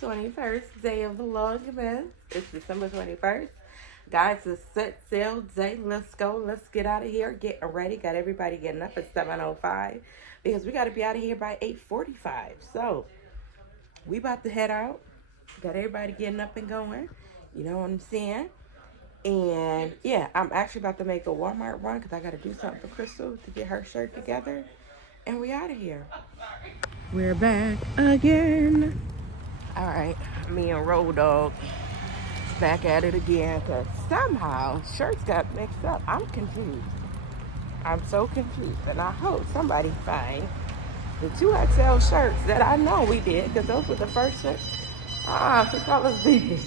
21st day of Vlogmas. It's December 21st. Guys, it's set sail day. Let's go. Let's get out of here. Getting ready. Got everybody getting up at 7:05 because we got to be out of here by 8:45. So we about to head out. Got everybody getting up and going. You know what I'm saying? And yeah, I'm actually about to make a Walmart run because I got to do something for Crystal to get her shirt together. And we out of here. We're back again. All right, me and Road Dog back at it again because somehow shirts got mixed up. I'm confused. I'm so confused. And I hope somebody find the 2XL shirts that I know we did because those were the first shirts. He called us big.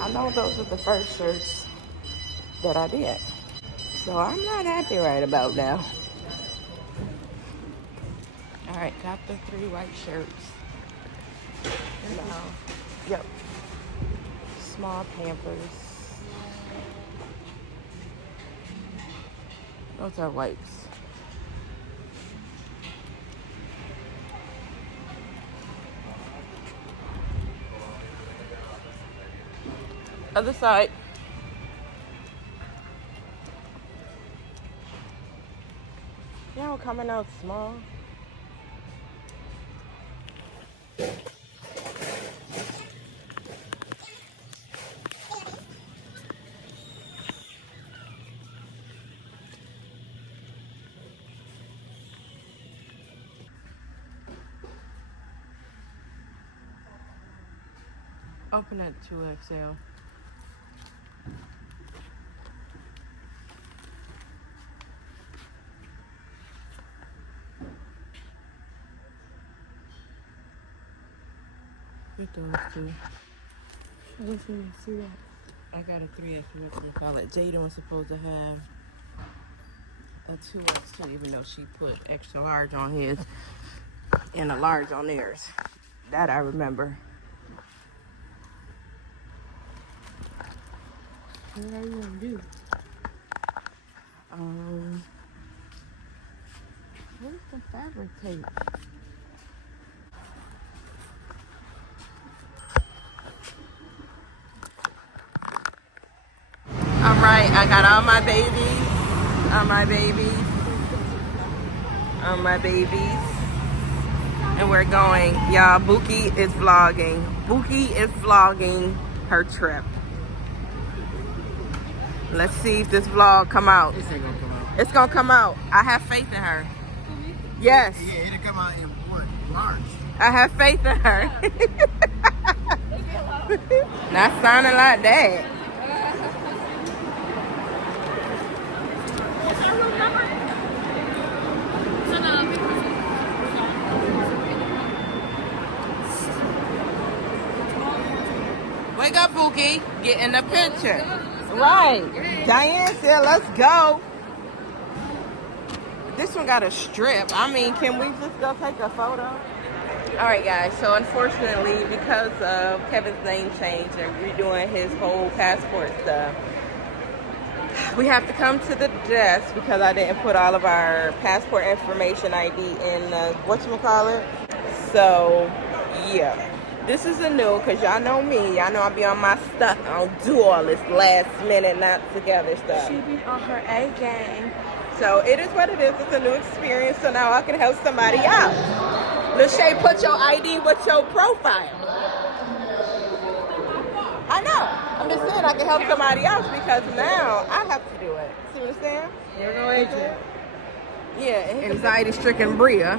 I know those were the first shirts that I did. So I'm not happy right about now. All right, got the 3 white shirts. Now, yep. Small Pampers. Those are wipes. Other side. Y'all coming out small. Open at 2XL. Get those two. I didn't even see that. I got a 3X, what you call it. Jaden was supposed to have a 2X too, even though she put extra large on his and a large on theirs. That I remember. What are you gonna do? Where's the fabric tape? All right, I got all my babies, and we're going. Y'all, Buki is vlogging. Buki is vlogging her trip. Let's see if this vlog come out. This ain't gonna come out. It's gonna come out. I have faith in her. Yes. Yeah, it'll come out in March. I have faith in her. Not sounding like that. Wake up, Pookie. Get in the picture. Right. Diane said, let's go. This one got a strip. I mean, can we just go take a photo? All right, guys. So, unfortunately, because of Kevin's name change and redoing his whole passport stuff, we have to come to the desk because I didn't put all of our passport information ID in whatchamacallit. So, yeah. This is a new, because y'all know me. Y'all know I be on my stuff. I don't do all this last minute, not together stuff. She be on her A game. So it is what it is. It's a new experience. So now I can help somebody out. Lachey, put your ID with your profile. I know. I'm just saying I can help somebody else because now I have to do it. See what I'm saying? You're no agent. Yeah. Anxiety-stricken Bria.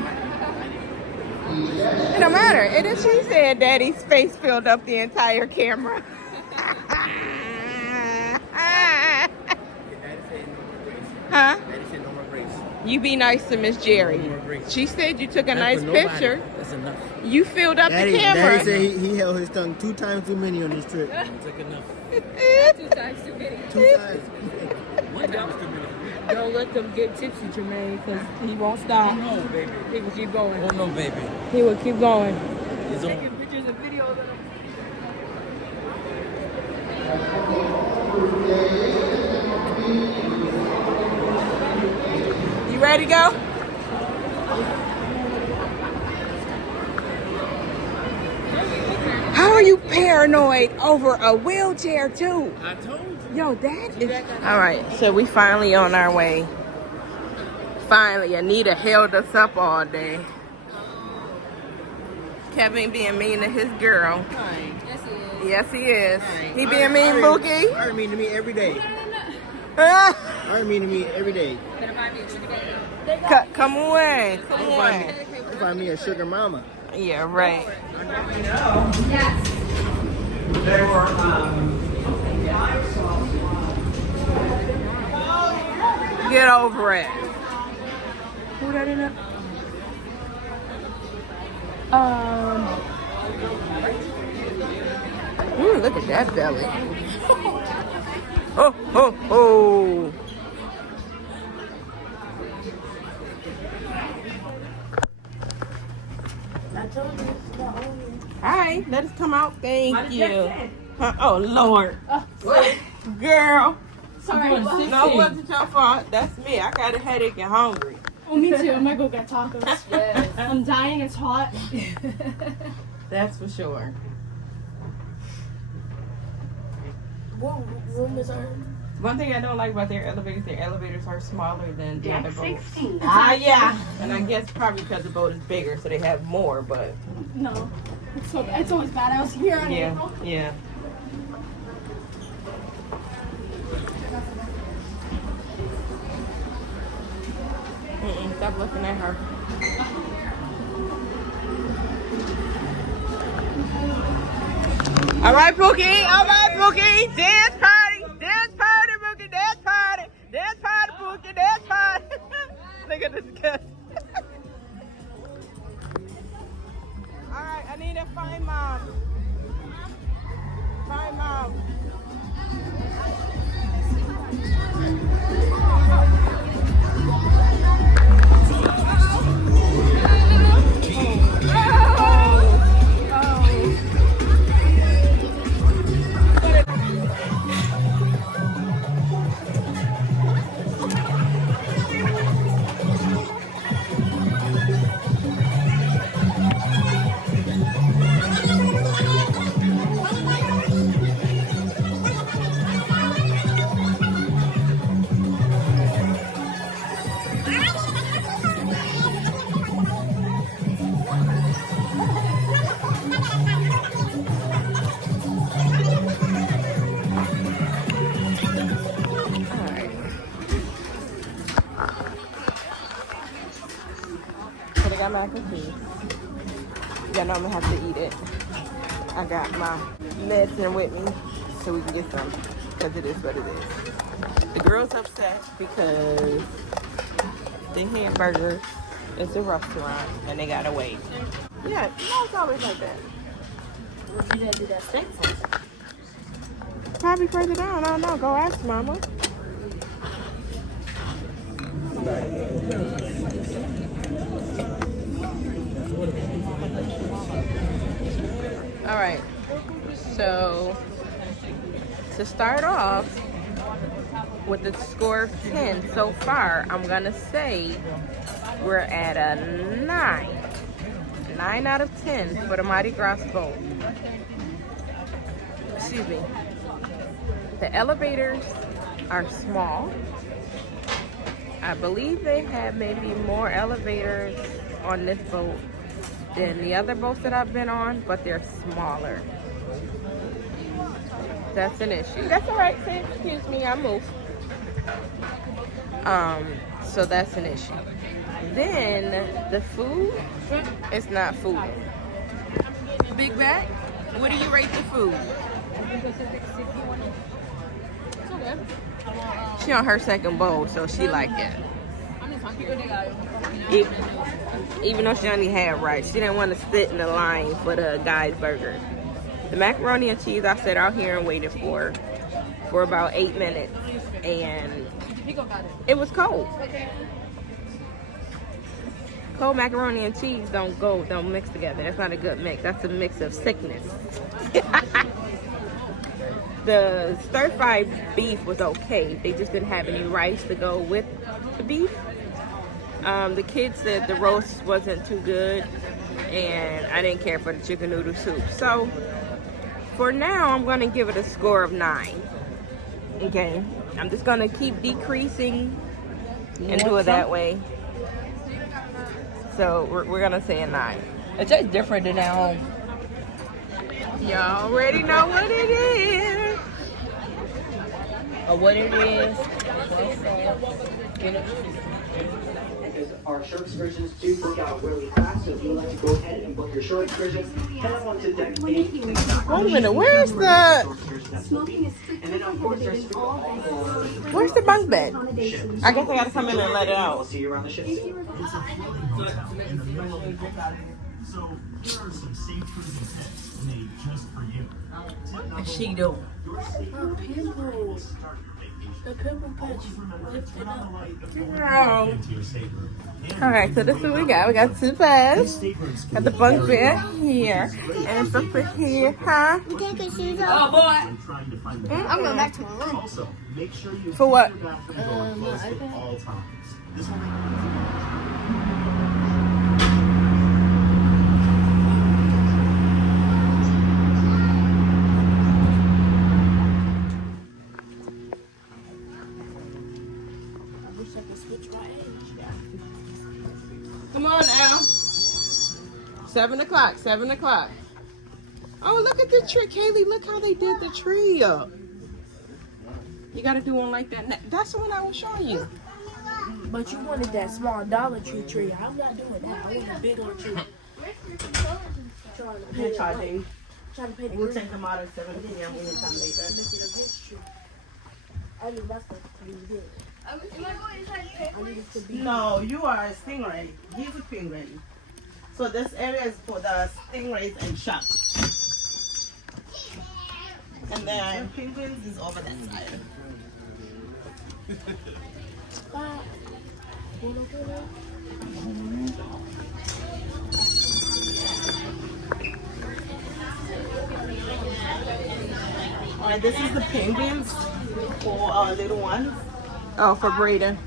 It don't matter. It is. She said Daddy's face filled up the entire camera. Huh? Daddy said no more grace. You be nice to Miss Jerry. No more grace. She said you took a Not nice for nobody. picture. That's enough. You filled up Daddy, the camera. Daddy said he held his tongue 2 times too many on this trip. He took enough. 2 times too many. 2 times. 1 time was too many. Don't let them get tipsy, Jermaine, because he won't stop. No, baby. He will keep going. Oh, no, baby. He will keep going. It's on. Taking pictures and videos of them. You ready to go? How are you paranoid over a wheelchair too? I told you. Yo, that is... All right, so we finally on our way. Finally, Anita held us up all day. Kevin being mean to his girl. Yes, he is. He being mean, Bookie? I mean to me every day. Ah! I mean to me every day. Come away. Come away. You find me a sugar mama. Yeah, right. Yes. They were, Get over it. Who that in there? Ooh, look at that belly. Oh, oh, oh. Hi, let us come out. Thank you. Oh, Lord. Girl. Sorry. No, it wasn't your fault. That's me. I got a headache and hungry. Oh, me too. I'm gonna go get tacos. I'm dying. It's hot. That's for sure. What room is our? One thing I don't like about their elevators are smaller than the other boats. Yeah. And I guess probably because the boat is bigger, so they have more, but No. It's always bad. I was here on April. yeah. Stop looking at her. All right, Bookie. All right, Bookie. Dance party. Dance party, Bookie. Dance party. Dance party, Bookie. Dance party. Look at this kid. All right, I need to find mom. Find mom. I got mac and cheese. Yeah, no, I'm gonna have to eat it. I got my medicine with me so we can get some, because it is what it is. The girl's upset because the hamburger is a restaurant and they gotta wait. Yeah, no, it's always like that. What you gonna do that steak for? Probably further down, I don't know. Go ask mama. All right, so to start off with the score of 10 so far, I'm gonna say we're at a 9. 9 out of 10 for the Mardi Gras boat. Excuse me. The elevators are small. I believe they have maybe more elevators on this boat than the other boats that I've been on, but they're smaller. That's an issue. That's all right, say excuse me, I moved. So that's an issue. Then the food, it's not food. Big Mac, what do you rate the food? She on her second bowl, so she like it. Even though she only had rice, she didn't want to sit in the line for the guy's burger. The macaroni and cheese I sat out here and waited for about 8 minutes, and it was cold. Cold macaroni and cheese don't mix together. That's not a good mix. That's a mix of sickness. The stir-fried beef was okay. They just didn't have any rice to go with the beef. The kids said the roast wasn't too good. and I didn't care for the chicken noodle soup. So for now, I'm gonna give it a score of 9. Okay, I'm just gonna keep decreasing and do it that way. So we're gonna say a 9. It tastes different than at home. Y'all already know what it is. Or what it is. Our short excursions do book out really fast, so if you'd like to go ahead and book your short excursions, head on to deck 8. Wait a minute, where's the bunk bed? I guess I gotta come in and let it I'll out. see you around the ship. So here are some safe cruising tips made just for you. What's she doing? The pimple patch lifted up. Alright, so this is what we got. We got 2 beds. Got the bunk bed here. And it's up here, huh? We can't get shoes Oh off. boy. I'm going back to my room. Also, make sure you For what? keep your bathroom door closed at all times. This will make Come on now. 7 o'clock, 7 o'clock. Oh, look at the tree. Kaylee, look how they did the tree up. You gotta do one like that. That's the one I was showing you. But you wanted that small Dollar Tree tree. I'm not doing that. I want a big old tree. Trying to pay the We'll take them out at 7 p.m. when we come later. I mean, that's the tree we did. I need it to be. No, you are a stingray. He's a stingray. So this area is for the stingrays and sharks. And then penguins is over that side. Alright, this is the penguins for our little ones. Oh, for Brayden.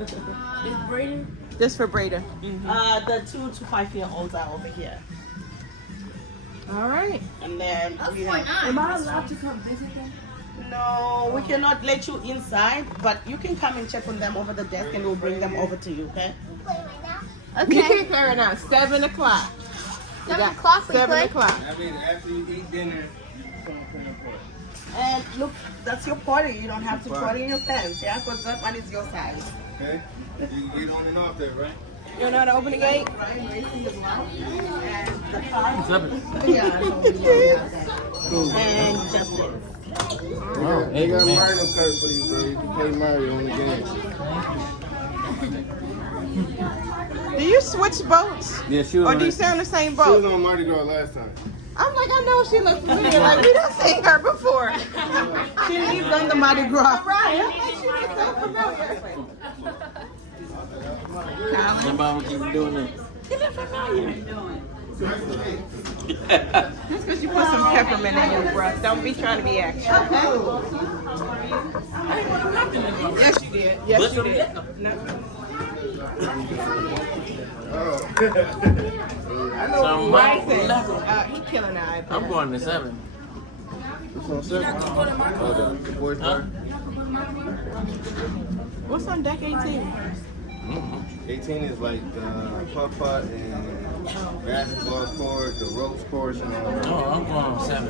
It's breeding. Just for Brayden. The 2 to 5 year olds are over here. All right. And then we have, Am I allowed to come visit them? no, we cannot let you inside, but you can come and check on them over the desk and we'll bring them over to you, okay? You can't play right now. 7 o'clock. 7 o'clock, we 7 play. o'clock. I mean, after you eat dinner, you can come and play. And look, that's your potty. You don't have to potty in your pants, yeah? Because that one is your size. Okay? You can get on and off there, right? You know how to open the gate? Right, racing as well. And the car. Yeah, so we have that. And just this. They got Mario Kart for you, bro. You can play Mario on the game. Do you switch boats? Yeah, she was Or on do you it. stay on the same She was boat? on Mardi Gras last time. I'm like, I know she looks familiar. Like, we done seen her before. She lives on the Mardi Gras. Right. She looks so familiar. Somebody keep doing it. Just because you put some peppermint in your breath. Don't be trying to be extra. Yes, you did. Yes, you did. No. So Bryson, he killing our iPad. I'm going to 7. What's on 7? The boys' Huh? party? What's on deck 18? 18 is like the putt-putt and basketball court, the ropes course, and all that. No, I'm going on 7.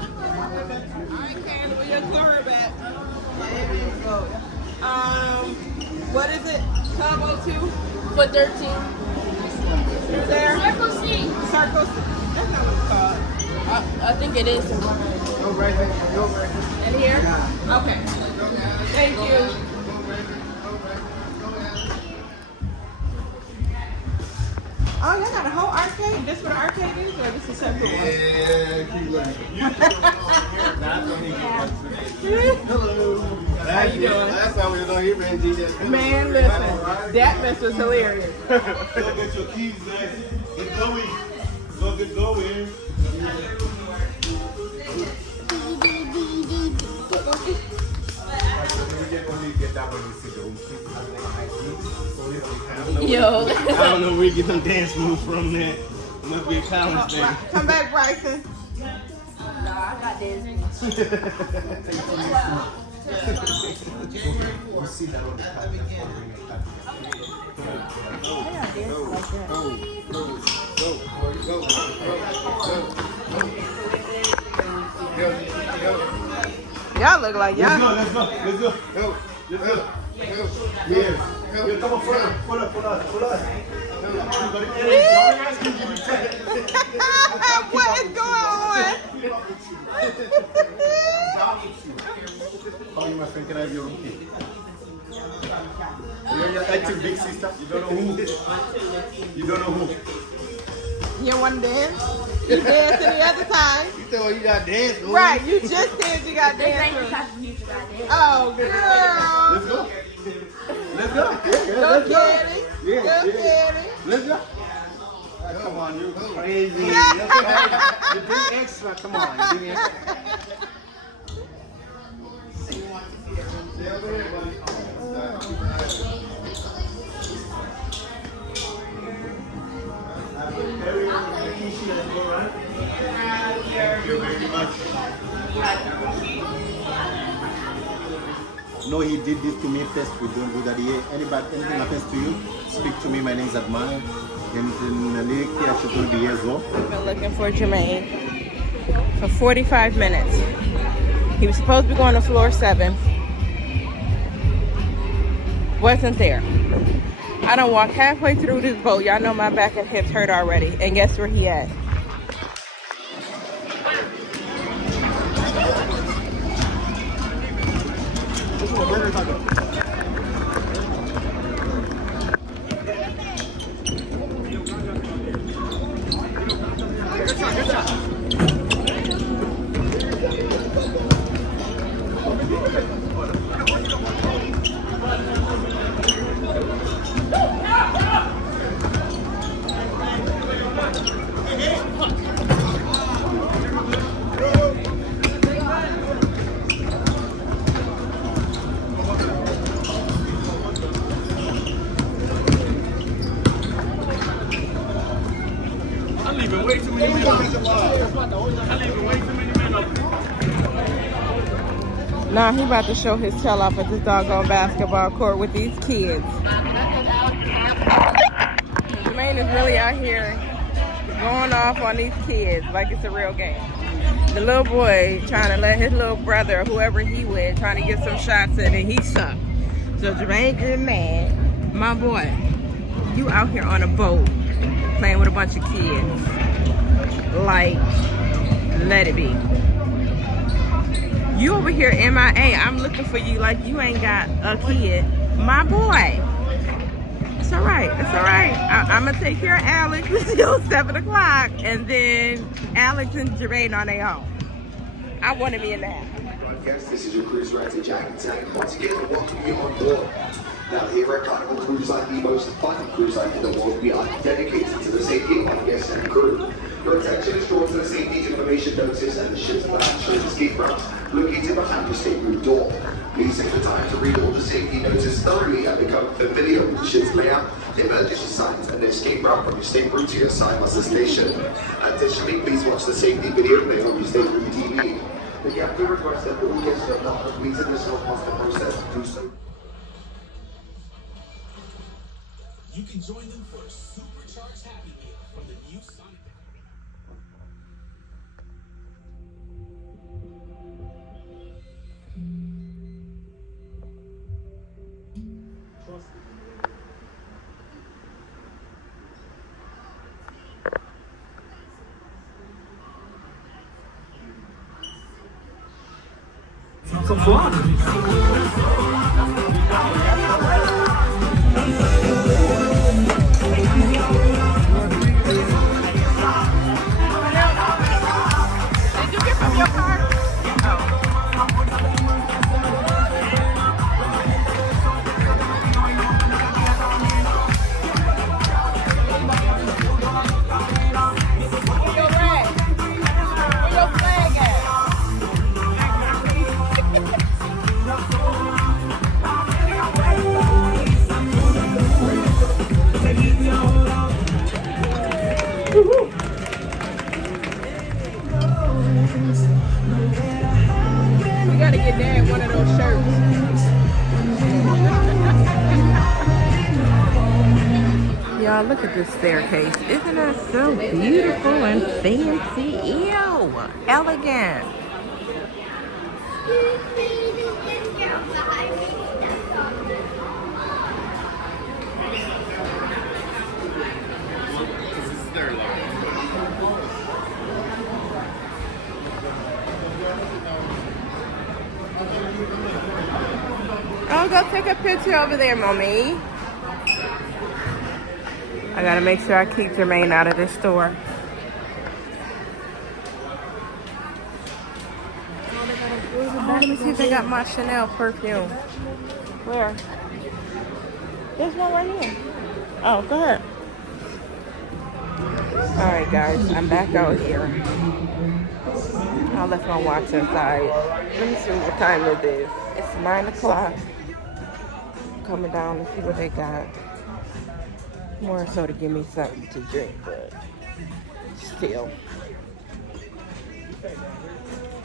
Alright, Karen, where your glory back? There you go. What is it? Combo 2? For 13. There? Circle C. Circle C. That's not what it's called. I think it is. Go right there. Go right there. In here? Okay. Thank you. Oh, y'all got a whole arcade? This what the arcade is, or this is a separate one? Yeah, keep looking. Hello. How you doing? Last time we was on here, man, DJ. Man, listen, that mess was hilarious. Go get your keys, guys. Get going. Go get going. Yo. I don't know where you get them dance moves from, man. It must be a talent thing. Come back, Bryson. I got this. Y'all look like y'all. Let's go. Yeah. Come on, pull up. What is going on? How are you, my friend? Can I have your room key? You're your active big sister. You don't know who. You want to dance? You danced the other time. You thought you got dance, bro. Right, you just said you got dance. Oh, girl. Let's go. Don't get it. Don't get it. Let's go. Come on, you crazy. You bring extra. Come on, give me extra. Thank you very much. No, he did this to me first. We don't do that here. Anything happens to you, speak to me. My name is Admire. And in the lake, I should be here as well. I've been looking for Jermaine for 45 minutes. He was supposed to be going to floor 7. Wasn't there. I done walked halfway through this boat. Y'all know my back and hips hurt already. And guess where he at? Nah, he about to show his tail off at this doggone basketball court with these kids. Jermaine is really out here going off on these kids like it's a real game. The little boy trying to let his little brother, whoever he with, trying to get some shots in, and he sucked. So Jermaine getting mad. My boy, you out here on a boat playing with a bunch of kids. Like, let it be. You over here MIA. I'm looking for you like you ain't got a kid. My boy. It's all right. It's all right. I'm going to take care of Alex until 7 o'clock. And then Alex and Jermaine on their own. I want to be in that. Yes, this is your cruise director, Jack, and today, once again, I welcome you on board. Now, here at Carnival Cruise Line, the most fun cruise line in the world, we are dedicated to the safety of our guests and crew. Your attention is drawn to the safety information notice and the ship's plan shows escape routes located behind your stateroom door. Please take the time to read all the safety notice thoroughly and become familiar with the ship's layout, the emergency signs, and the escape route from your stateroom to your assigned master station. Additionally, please watch the safety video playing on your stateroom TV. The captain requests that all guests who have not completed this master process do so. You can join them for a supercharged Happy Meal from the new Sonic. Some fun. Did you get from your car? Where your flag? Where your flag at? We gotta get Dad one of those shirts. Y'all, look at this staircase. Isn't that so beautiful and fancy? Ew, elegant. Oh, go take a picture over there, mommy. I gotta make sure I keep Jermaine out of this store. Oh, let me see if they got my Chanel perfume. Where? There's one right here. Oh, go ahead. Alright guys, I'm back out here. I left my watch inside. Let me see what time it is. It's 9 o'clock. Coming down to see what they got. More so to give me something to drink, but still.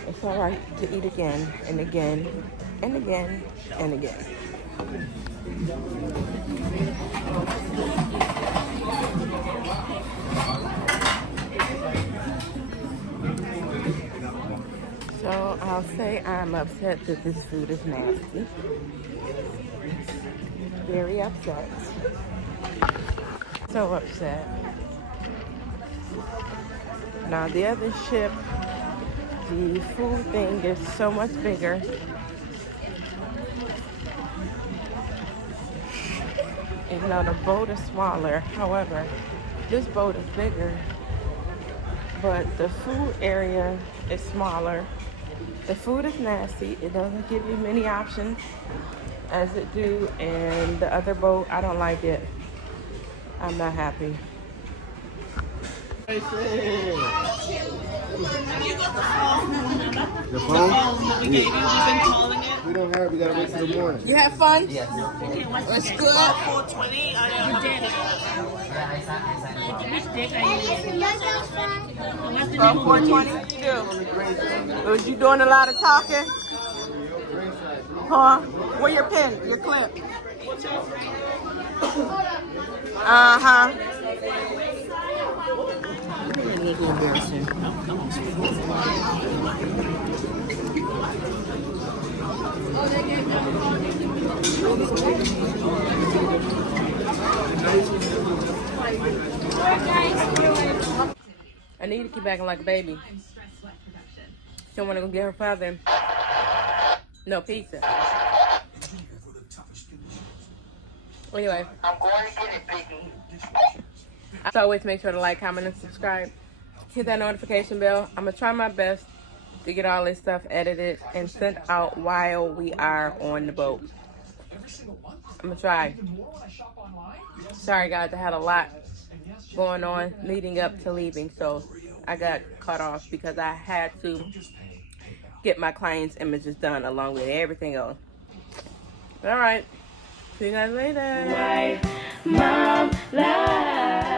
It's alright to eat again and again and again and again. So I'll say I'm upset that this food is nasty. Very upset. So upset. Now the other ship, the food thing is so much bigger. Even though the boat is smaller, however, this boat is bigger, but the food area is smaller. The food is nasty. It doesn't give you many options as it do in the other boat. I don't like it. I'm not happy. The phone? We gave you, we've been calling it. We don't have. We gotta wait till the morning. You have fun? Yes. It's good. 420. I know. You did it. Which dick are you? 420? Was you doing a lot of talking? Huh? Where your pen? Your clip? Uh-huh. Embarrassing. I need to keep acting like a baby. She don't want to go get her father. No pizza. Anyway. I'm going to get it, baby. As always, make sure to like, comment, and subscribe. Hit that notification bell. I'm going to try my best to get all this stuff edited and sent out while we are on the boat. I'm going to try. Sorry, guys. I had a lot going on leading up to leaving, so I got cut off because I had to get my clients' images done along with everything else. All right. See you guys later. Mom, live.